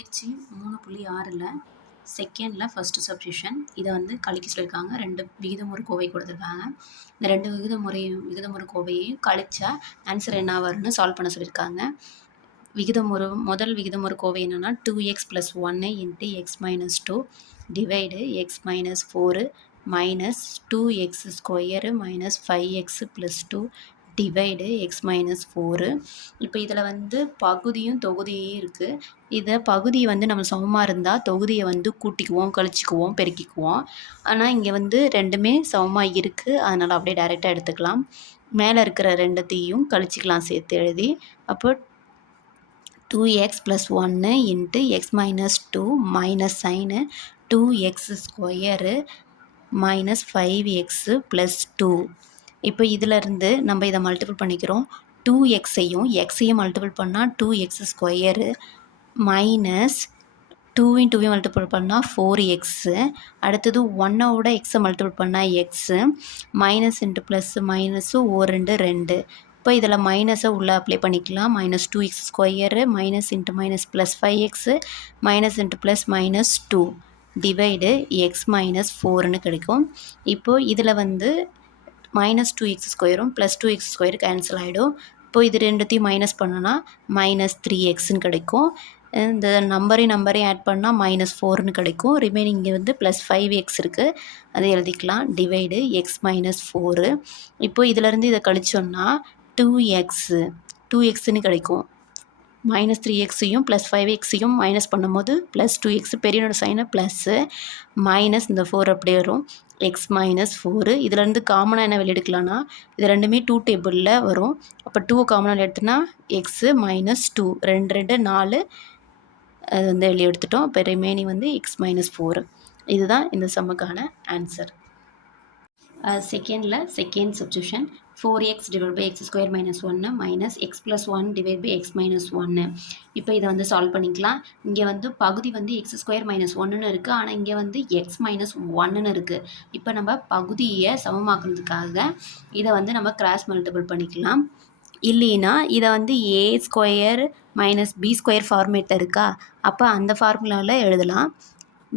பயிற்சி மூணு புள்ளி ஆறில் செகண்டில் ஃபஸ்ட்டு சப்ஸ்டியூஷன் இதை வந்து கழிக்க சொல்லியிருக்காங்க ரெண்டு விகிதமுறு கோவை கொடுத்துருக்காங்க. இந்த ரெண்டு விகித முறையும் விகிதம் ஒரு கோவையையும் கழிச்சா ஆன்சர் என்ன வரும்னு சால்வ் பண்ண சொல்லியிருக்காங்க விகிதமுறு முதல் விகிதமுறு கோவை என்னென்னா டூ எக்ஸ் ப்ளஸ் ஒன்று into x minus two divide x minus four minus two x square minus five x plus two divide x minus four இப்போ இதில் வந்து பகுதியும் தொகுதியும் இருக்குது இதை பகுதியை வந்து நம்ம சமமாக இருந்தால் தொகுதியை வந்து கூட்டிக்குவோம் கழிச்சிக்குவோம் பெருக்கிக்குவோம். ஆனால் இங்கே வந்து ரெண்டுமே சமமாக இருக்குது அதனால் அப்படியே டைரெக்டாக எடுத்துக்கலாம். மேலே இருக்கிற ரெண்டுத்தையும் கழிச்சிக்கலாம் சேர்த்து எழுதி. அப்போ டூ எக்ஸ் ப்ளஸ் ஒன்று into x minus two minus sign two x square minus five x plus two இப்போ இதிலருந்து நம்ம இதை மல்டிபிள் பண்ணிக்கிறோம். டூ எக்ஸையும் எக்ஸையும் மல்டிபிள் பண்ணால் டூ எக்ஸ் ஸ்கொயரு மைனஸ் டூவையும் டூவையும் மல்டிபிள் பண்ணால் ஃபோர் எக்ஸு அடுத்தது ஒன்னோட எக்ஸை மல்டிபிள் பண்ணால் x minus into plus minus ஓ ரெண்டு ரெண்டு. இப்போ இதில் மைனஸை உள்ளே அப்ளை பண்ணிக்கலாம். Minus two x square minus into minus plus five x minus into plus minus two divide x minus ஃபோர்னு கிடைக்கும். இப்போது இதில் வந்து minus two X ஸ்கொயரும் plus two x square cancel ஆகிடும் இப்போ இது ரெண்டுத்தையும் மைனஸ் பண்ணோன்னா மைனஸ் த்ரீ எக்ஸ்ன்னு கிடைக்கும். இந்த நம்பரையும் நம்பரையும் ஆட் பண்ணால் மைனஸ் ஃபோர்னு கிடைக்கும். ரிமைனிங் இங்கே வந்து ப்ளஸ் ஃபைவ் எக்ஸ் இருக்குது அதை எழுதிக்கலாம். டிவைடு எக்ஸ் மைனஸ் ஃபோரு இப்போ இதிலேருந்து இதை கழிச்சோன்னா டூ எக்ஸு டூ எக்ஸுன்னு கிடைக்கும். மைனஸ் த்ரீ எக்ஸையும் ப்ளஸ் ஃபைவ் எக்ஸையும் மைனஸ் பண்ணும்போது ப்ளஸ் டூ எக்ஸ் பெரியனோட சைனை ப்ளஸ்ஸு மைனஸ் இந்த ஃபோர் அப்படியே வரும். எக்ஸ் மைனஸ் ஃபோரு இதுலேருந்து காமனாக என்ன வெளியே எடுக்கலாம்னா இது ரெண்டுமே டூ டேபிளில் வரும். அப்போ டூ காமனாக எடுத்தோன்னா எக்ஸு மைனஸ் டூ ரெண்டு ரெண்டு நாலு அது வந்து வெளியே எடுத்துட்டோம். இப்போ ரிமைனிங் வந்து எக்ஸ் மைனஸ் ஃபோரு இதுதான் இந்த சம்முக்கான ஆன்சர் செகண்டில் second substitution four x divide by x square minus ஒன்று minus x plus one divide by x minus ஒன்று இப்போ இதை வந்து சால்வ் பண்ணிக்கலாம். இங்கே வந்து பகுதி வந்து எக்ஸ் ஸ்கொயர் மைனஸ் ஒன்றுன்னு இருக்குது ஆனால் இங்கே வந்து எக்ஸ் மைனஸ் ஒன்றுன்னு இருக்குது இப்போ நம்ம பகுதியை சமமாக்குறதுக்காக இதை வந்து நம்ம கிராஸ் மல்டிபிள் பண்ணிக்கலாம். இல்லைன்னா இதை வந்து A square minus B square ஃபார்மேட்டில் இருக்கா? அப்போ அந்த ஃபார்முலாவில் எழுதலாம்.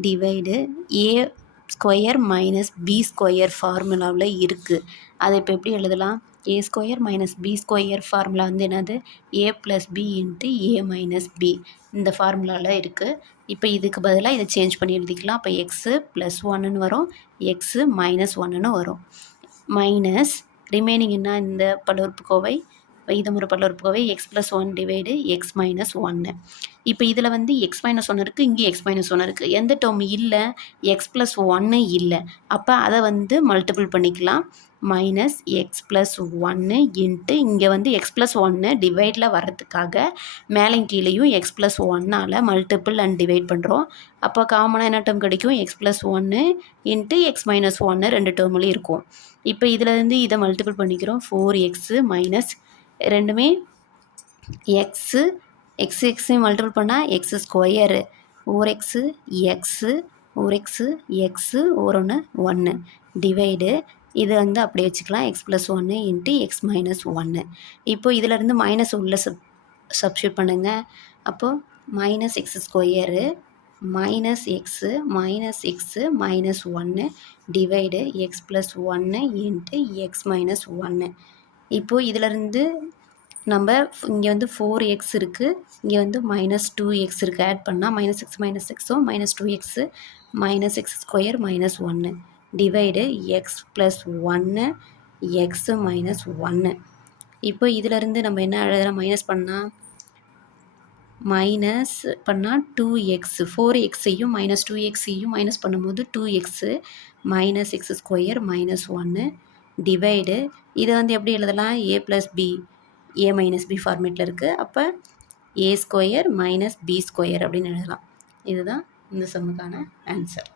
Divide A square minus B square ஃபார்முலாவில் இருக்குது அதை இப்போ எப்படி எழுதலாம்? A square minus B square formula வந்து என்னது? A plus B into A minus B இந்த ஃபார்முலாவில் இருக்குது இப்போ இதுக்கு பதிலாக இதை சேஞ்ச் பண்ணி எழுதிக்கலாம். அப்போ எக்ஸு ப்ளஸ் ஒன்னுன்னு வரும். எக்ஸு மைனஸ் ஒன்னுன்னு வரும். மைனஸ் ரிமைனிங் என்ன? இந்த பல்லுறுப்புக்கோவை விகிதமுறை பல்லுறுப்புக்கோவை x plus one divide x minus ஒன்று இப்போ இதில் வந்து எக்ஸ் மைனஸ் ஒன்று இருக்குது இங்கே எக்ஸ் மைனஸ் ஒன்று இருக்குது எந்த டேர்ம் இல்லை எக்ஸ் ப்ளஸ் ஒன்று இல்லை. அப்போ அதை வந்து மல்டிபிள் பண்ணிக்கலாம். மைனஸ் எக்ஸ் ப்ளஸ் ஒன்று இன்ட்டு இங்கே வந்து எக்ஸ் ப்ளஸ் ஒன்று டிவைடில் வர்றதுக்காக மேலே கீழேயும் எக்ஸ் ப்ளஸ் ஒன்னால் மல்டிபிள் அண்ட் டிவைட் பண்ணுறோம் அப்போ காமனாக என்ன டேர்ம் கிடைக்கும்? எக்ஸ் ப்ளஸ் ஒன்று இன்ட்டு எக்ஸ் மைனஸ் ஒன்று ரெண்டு டேர்ம்லேயும் இருக்கும். இப்போ இதில் இருந்து இதை மல்டிபிள் பண்ணிக்கிறோம். ஃபோர் எக்ஸு மைனஸ் ரெண்டுமே எக்ஸு எக்ஸ் எக்ஸையும் மல்டிபிள் பண்ணால் x square or x x or x x or ஒன்று ஒன்று டிவைடு இது வந்து அப்படியே வச்சுக்கலாம். எக்ஸ் ப்ளஸ் ஒன்று இன்ட்டு எக்ஸ் மைனஸ் ஒன்று இப்போது இதிலேருந்து மைனஸ் உள்ள சப் சப்ஸ்டியூட் பண்ணுங்கள் அப்போது minus x square minus x minus x minus ஒன்று டிவைடு எக்ஸ் ப்ளஸ் ஒன்று இன்ட்டு எக்ஸ் மைனஸ் ஒன்று இப்போது இதிலருந்து நம்ம இங்கே வந்து ஃபோர் எக்ஸ் இருக்குது இங்கே வந்து மைனஸ் டூ எக்ஸ் இருக்குது ஆட் பண்ணால் மைனஸ் எக்ஸ் மைனஸ் எக்ஸும் minus two x minus x square minus ஒன்று டிவைடு எக்ஸ் ப்ளஸ் ஒன்று எக்ஸு மைனஸ் ஒன்று இப்போ இதிலருந்து நம்ம என்ன எழுதலாம்? மைனஸ் பண்ணால் மைனஸ் பண்ணால் டூ எக்ஸ் ஃபோர் எக்ஸையும் மைனஸ் டூ எக்ஸையும் மைனஸ் பண்ணும்போது two x minus x square minus ஒன்று டிவைடு இதை வந்து எப்படி எழுதலாம்? A plus B A minus B ஃபார்மேட்டில் இருக்குது அப்போ A square minus B square அப்படின்னு எழுதலாம். இதுதான் இந்த சம்முக்கான ஆன்சர்